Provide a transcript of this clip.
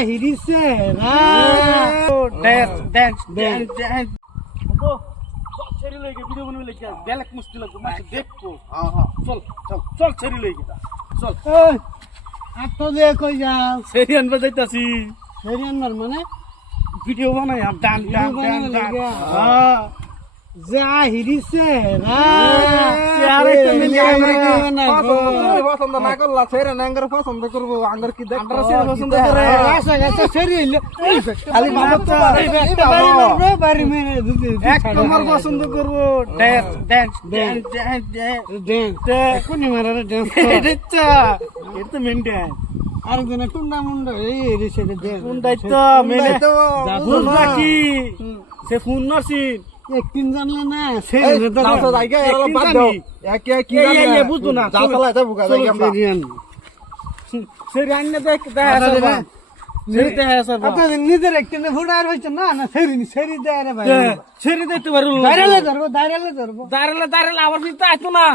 হিরিছে না dance dance dance dance তো ছেড়ে লই গে ভিডিও বানাবে লাগা বেলেক মুশকিল লাগবে মাকে দেখবো হ্যাঁ চল চল চল ছেড়ে লই গে চল আর তো যে কই যাও সেরি আনবা যাইতাছি সেরিয়ান মার মানে ভিডিও বানাই আর ডান ডান ডান ডান হ্যাঁ যা হিরিছে না আরে তুমি পছন্দ না করলা ছেড়ে নাঙ্গর পছন্দ করবো আঙ্গর কি দেখ আমরা সেরি পছন্দ করে আচ্ছা আচ্ছা সেরি হইলো খালি মামা তো বাড়ি মেরে দুধ এক নম্বর পছন্দ করব dance dance dance dance dance কোনি মারারে ড্যান্স এটা এটা মেন ড্যান্স আর জনে টুন্ডা মুন্ডা এই হিরিছে ড্যান্স কোন দায়িত্ব মেনে বুঝ নাকি সে ফোন নাসিন একদিন জানলে না সেরি নাও জায়গা এরা বাদ দাও এক এক কি এই এই বুঝতো না যা চালা এটা বুকা জায়গা আমরা সেরিয়ান সে রান্না দেখ দেখ সেরি দেখ স্যার আপনার নিজের একদিনে ফুটার হইছে না না সেরি সেরি দেয় রে ভাই সেরি দেখতে পারো দাঁড়ালে ধরবো দাঁড়ালে ধরবো দাঁড়ালে দাঁড়ালে আবার কিন্তু আইতো না